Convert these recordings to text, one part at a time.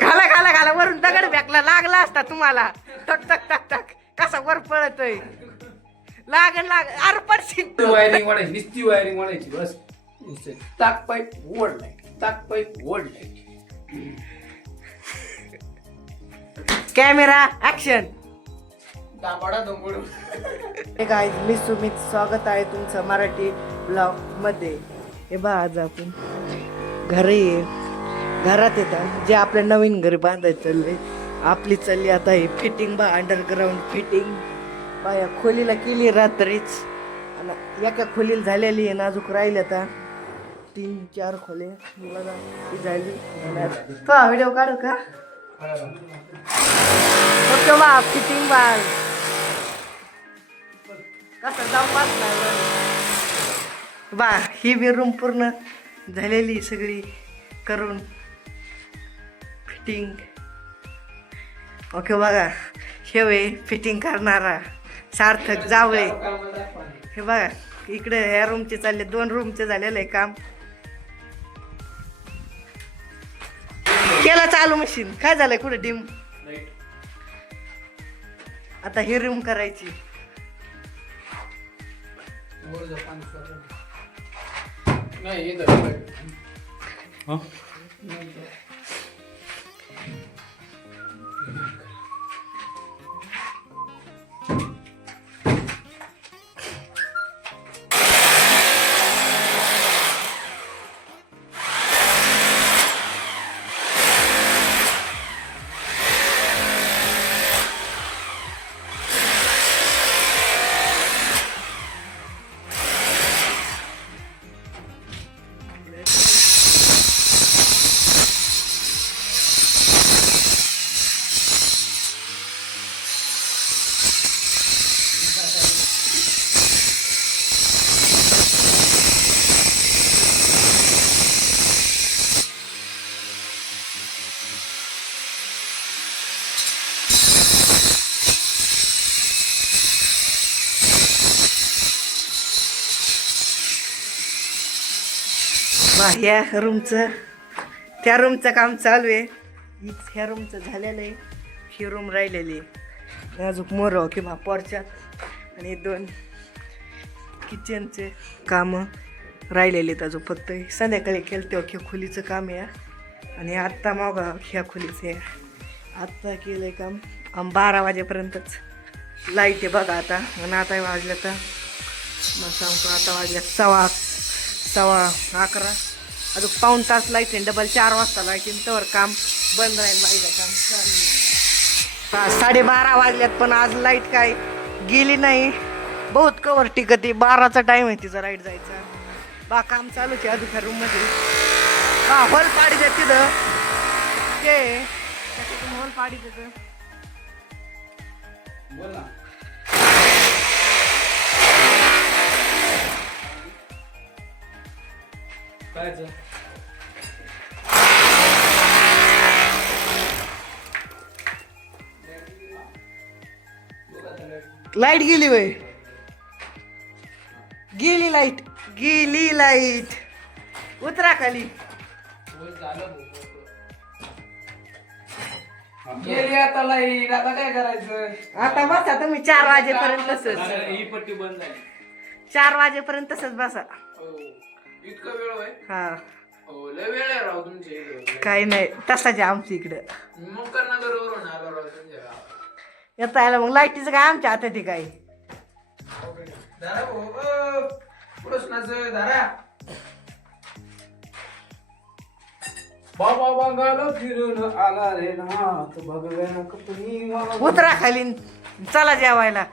खाला खाला खाला वरून दगड फेकला लागला असता तुम्हाला. टक टक टक टक कसा वर पळतोय. लागन लाग अरे पडशील. वायरिंग वाढायची निस्ती वायरिंग वाढायची बस. टाक पाईप वड लाईट टाक पाईप वड लाईट. Camera action. दाबाडा दंबोड. हे गाईज मी सुमित स्वागत आहे तुमचं मराठी ब्लॉग मध्ये. हे बा आज आपण घरात येतात जे आपलं नवीन घर बांधायचं चाललंय. आपली चालली आता ही फिटिंग बा अंडरग्राऊंड फिटिंग बा. या खोलीला केली रात्रीच आणि एका खोलीला झालेली आहे नाजूक राहिली आता 3-4 खोले झाली. तो व्हिडिओ काढू का ओके बा फिटिंग बा कसं जाऊ बा. ही बी रूम पूर्ण झालेली सगळी करून फिटिंग. ओके बघा हे वे फिटिंग करणारा सार्थक जावळे. हे बघा इकडे ह्या रूमचे चालले 2 रूमचे झालेलं आहे काम. केला चालू मशीन. काय झालंय कुठे डिम. आता ही रूम करायची. ह्या रूमचं त्या रूमचं काम चालू आहे. ह्या रूमचं झालेलं आहे. ही रूम राहिलेली आहे अजून मोर किंवा पोर्च्यात आणि 2 किचनचे कामं राहिलेले आहेत अजून. फक्त संध्याकाळी केलं तेव्हा खोलीचं काम आहे आणि आत्ता मग ह्या खोलीचं आहे. आत्ता केलं आहे काम 12 वाजेपर्यंतच लाईट आहे बघा आता. आणि आता वाजलं तर मग सांगतो आता वाजल्या 11:15 अजून पाऊण तास लाईट आहे. डबल 4 वाजता लाईट येईल तर काम बंद राहील. बाईला काम चालू. 12:30 वाजल्यात पण आज लाईट काय गेली नाही. बहुत कवर टिकते. 12चा टाइम आहे तिचा लाईट जायचा. बा काम चालूच आहे अजून रूम मध्ये. बा हॉल पाडी द्या तिथं ते हॉल पाडी देत. लाईट गेली वय. गेली लाईट उतरा खाली. गेली आता लाईट. आता काय करायचं. आता बसा तुम्ही 4 वाजेपर्यंत तसंच. ही पट्टी बंद झाली. 4 वाजेपर्यंत तसंच बसा. इतका वेळ आहे. हा लय वेळ आहे राव तुमच्या. काही नाही तसाच आमच्या इकडं. मग कर्नाटकवरून आलो राव तुमच्या. येता यायला मग लाईटीचं काय आमच्या हातात आहे काय. दारा भाऊ पुढं दारा. बाबा बंगाल फिरून आला रे नाथ भगव्या कपनी. उतरा खाली चला जेवायला.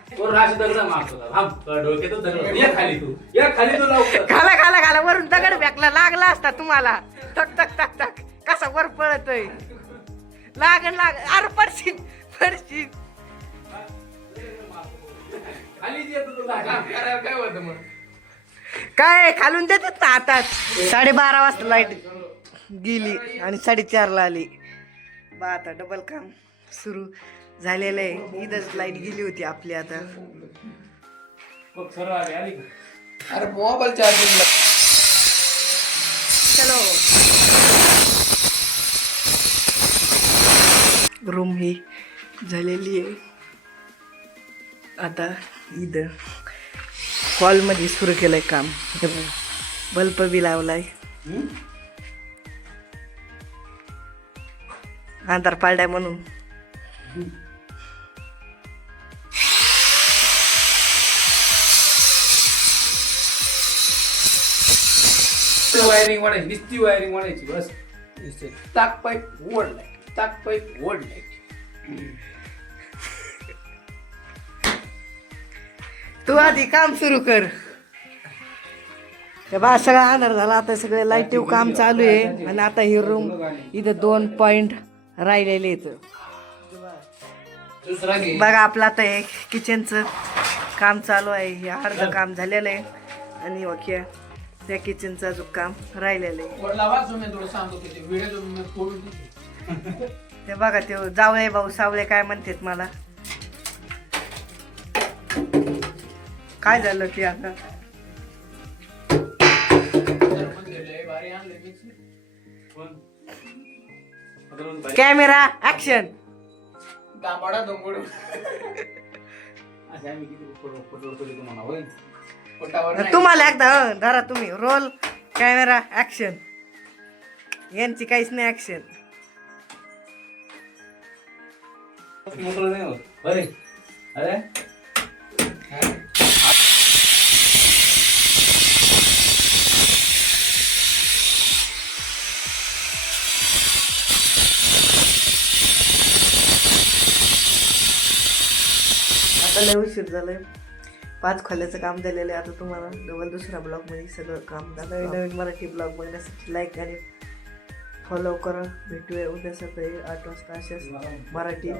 खाला खाला खाला वरून दगड फेकला लागला असता तुम्हाला. टक टक टक टक कसा वर पळतोय. लागन लाग अरे पडशील पडशील. काय होतं मग. काय खालून देतात ना हातात. 12:30 वाजता लाईट गेली आणि 4:30ला आली. बा आता डबल काम सुरू झालेलं आहे. इथंच लाईट गेली होती आपली. आता अरे मोबाईल चार्जिंग रूम ही झालेली आहे. आता इथं हॉलमध्ये सुरू केलंय काम. बल्ब बी लावलाय. अंधार पाडलाय म्हणून. वायरिंग वाढायची, नुसती वायरिंग वाढायची बस. ताक पाईप वड लाईट, ताक पाईप वड लाईट. तू आधी काम सुरू कर. ते बा सगळा अंधार झाला. आता सगळे लाईटिव काम चालू आहे. आणि आता ही रूम इथं 2 पॉइंट राहिलेले इथं. दुसरा घे. बघा आपलं आता हे किचनचं काम चालू आहे. हे अर्ध काम झालेलं आहे. आणि ओके त्या किचनचं अजून काम राहिलेलं आहे. वड लावा तुम्ही थोडं सांगतो की ते व्हिडिओ तुम्ही फोडून देते. ते बघा ते जावळे भाऊ सावळे काय म्हणतात मला. काय झालं की आता भारी आणले मिक्सी. Camera action. दाबाडा दंबडू. अच्छा आम्ही किती पटवर तुम्हाला होय. पोटावर नाही. तुम्हाला एकदा धरा तुम्ही रोल कॅमेरा ऍक्शन. यांची काहीच नाही ऍक्शन. मोकळं नाही होत. अरे अरे आता लय उशीर झालंय. 5 खोल्याचं काम झालेलं आहे. आता तुम्हाला डबल दुसऱ्या ब्लॉगमध्ये सगळं काम झालं. नवीन मराठी ब्लॉग बघण्यासाठी लाईक आणि फॉलो करा. भेटूया उद्या सकाळी 8 वाजता अशाच मराठी